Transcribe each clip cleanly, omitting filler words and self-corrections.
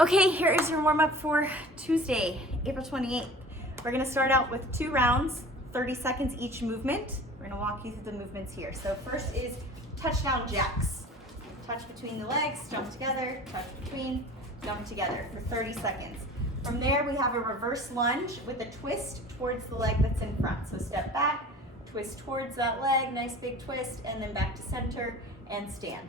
Okay, here is your warm-up for Tuesday, April 28th. We're gonna start out with 2 rounds, 30 seconds each movement. We're gonna walk you through the movements here. So first is touchdown jacks. Touch between the legs, jump together, touch between, jump together for 30 seconds. From there, we have a reverse lunge with a twist towards the leg that's in front. So step back, twist towards that leg, nice big twist, and then back to center and stand.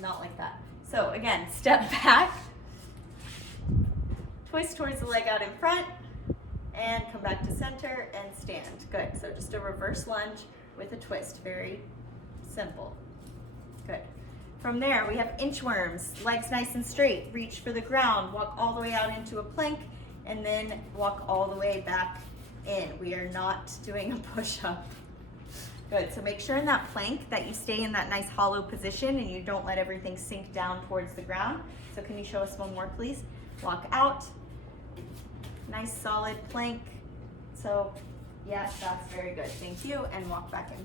Not like that. So again, step back, twist towards the leg out in front, and come back to center and stand. Good, so just a reverse lunge with a twist, very simple. Good. From there, we have inchworms, legs nice and straight, reach for the ground, walk all the way out into a plank, and then walk all the way back in. We are not doing a push-up. Good, so make sure in that plank that you stay in that nice hollow position and you don't let everything sink down towards the ground. So can you show us one more, please? Walk out, nice solid plank. So yes, that's very good, thank you, and walk back in.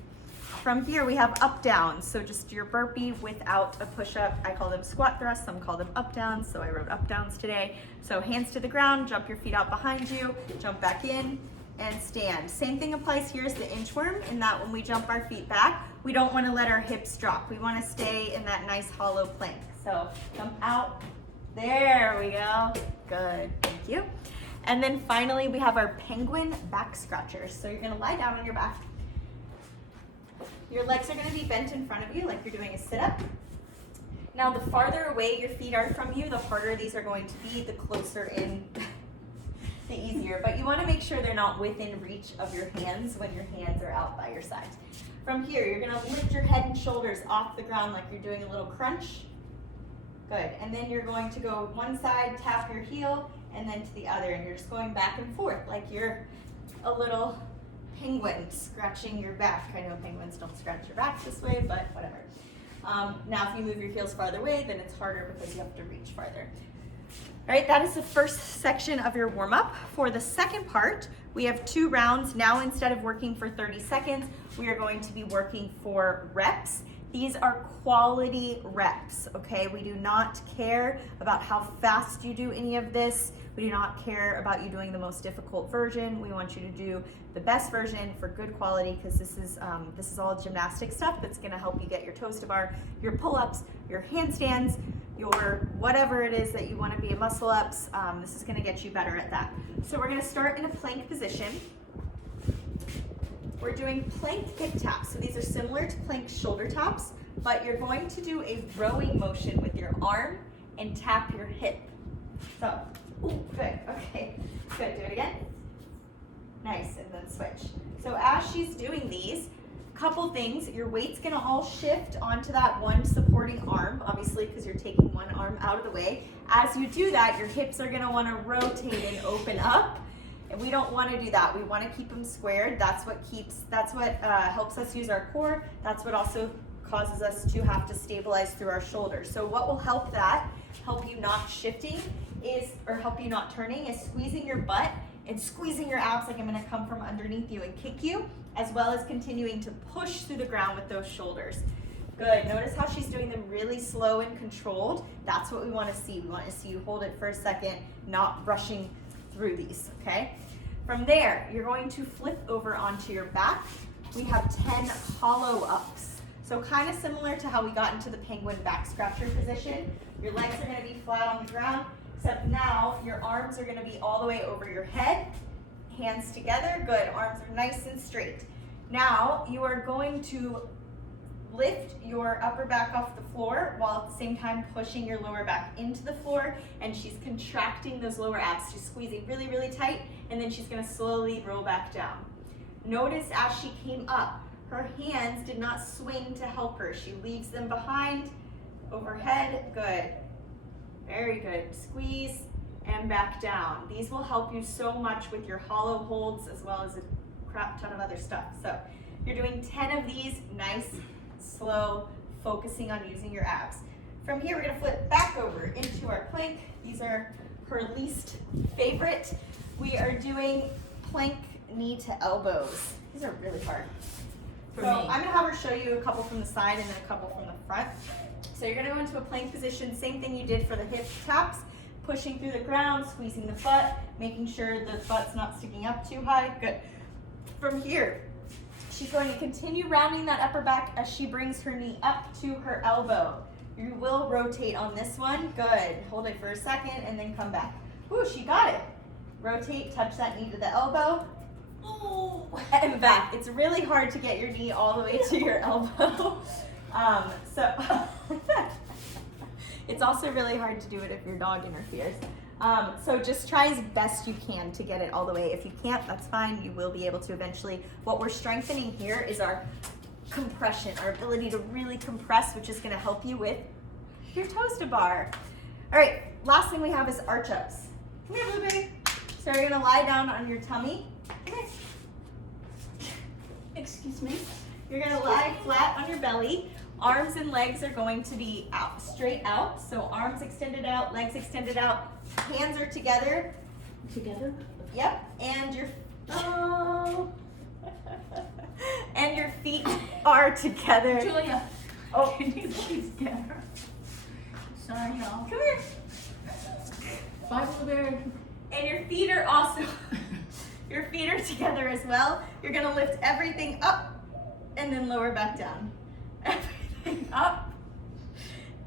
From here, we have up downs, so just your burpee without a push-up. I call them squat thrusts, some call them up downs, so I wrote up downs today. So hands to the ground, jump your feet out behind you, jump back in, and stand. Same thing applies here as the inchworm, in that when we jump our feet back, we don't want to let our hips drop. We want to stay in that nice hollow plank. So jump out, there we go, good, thank you. And then finally, we have our penguin back scratchers. So you're gonna lie down on your back. Your legs are gonna be bent in front of you like you're doing a sit-up. Now, the farther away your feet are from you, the harder these are going to be, the closer in, the easier. But you wanna make sure they're not within reach of your hands when your hands are out by your sides. From here, you're gonna lift your head and shoulders off the ground like you're doing a little crunch. Good, and then you're going to go one side, tap your heel, and then to the other, and you're just going back and forth like you're a little penguin scratching your back. I know penguins don't scratch your back this way, but whatever. Now, if you move your heels farther away, then it's harder because you have to reach farther. All right, that is the first section of your warm-up. For the second part, we have 2 rounds. Now, instead of working for 30 seconds, we are going to be working for reps. These are quality reps, okay? We do not care about how fast you do any of this. We do not care about you doing the most difficult version. We want you to do the best version for good quality, because this is all gymnastic stuff that's gonna help you get your toes to bar, your pull-ups, your handstands, your whatever it is that you wanna be in muscle ups. This is gonna get you better at that. So we're gonna start in a plank position. We're doing plank hip taps. So these are similar to plank shoulder taps, but you're going to do a rowing motion with your arm and tap your hip. So, ooh, good, okay, good, do it again. Nice, and then switch. So as she's doing these, couple things, your weight's gonna all shift onto that one supporting arm, obviously because you're taking one arm out of the way. As you do that, your hips are gonna wanna rotate and open up. And we don't want to do that. We want to keep them squared. That's what helps us use our core. That's what also causes us to have to stabilize through our shoulders. So what will help you not shifting or help you not turning, is squeezing your butt and squeezing your abs like I'm going to come from underneath you and kick you, as well as continuing to push through the ground with those shoulders. Good. Notice how she's doing them really slow and controlled. That's what we want to see. We want to see you hold it for a second, not rushing through these, okay? From there, you're going to flip over onto your back. We have 10 hollow ups. So kind of similar to how we got into the penguin back scratcher position. Your legs are gonna be flat on the ground, except now your arms are gonna be all the way over your head, hands together, good, arms are nice and straight. Now, you are going to lift your upper back off the floor while at the same time pushing your lower back into the floor, and she's contracting those lower abs. She's squeezing really, really tight, and then she's gonna slowly roll back down. Notice as she came up, her hands did not swing to help her. She leaves them behind, overhead, good. Very good, squeeze and back down. These will help you so much with your hollow holds as well as a crap ton of other stuff. So you're doing 10 of these, nice, slow, focusing on using your abs. From here, we're gonna flip back over into our plank. These are her least favorite. We are doing plank knee to elbows. These are really hard. So I'm gonna have her show you a couple from the side and then a couple from the front. So you're gonna go into a plank position, same thing you did for the hip taps, pushing through the ground, squeezing the butt, making sure the butt's not sticking up too high. Good. From here, she's going to continue rounding that upper back as she brings her knee up to her elbow. You will rotate on this one. Good. Hold it for a second and then come back. Ooh, she got it. Rotate, touch that knee to the elbow. Ooh, and back. It's really hard to get your knee all the way to your elbow. It's also really hard to do it if your dog interferes. So just try as best you can to get it all the way. If you can't, that's fine. You will be able to eventually. What we're strengthening here is our compression, our ability to really compress, which is going to help you with your toes to bar. All right, last thing we have is arch ups. Come here, Blueberry. So you're going to lie down on your tummy. Come here. Excuse me. You're going to lie flat on your belly. Arms and legs are going to be out, straight out. So arms extended out, legs extended out. Hands are together. Together? Yep. And your and your feet are together. Julia, Oh, can you please get her? Sorry, y'all. come here. Bye, Blueberry. And your feet are also your feet are together as well. You're gonna lift everything up and then lower back down. Everything up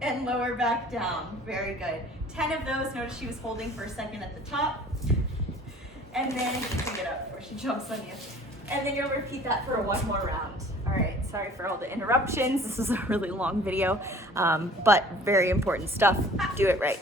and lower back down. Very good. 10 of those. Notice she was holding for a second at the top. And then you can get up before she jumps on you. And then you'll repeat that for one more round. All right, sorry for all the interruptions. This is a really long video, but very important stuff. Do it right.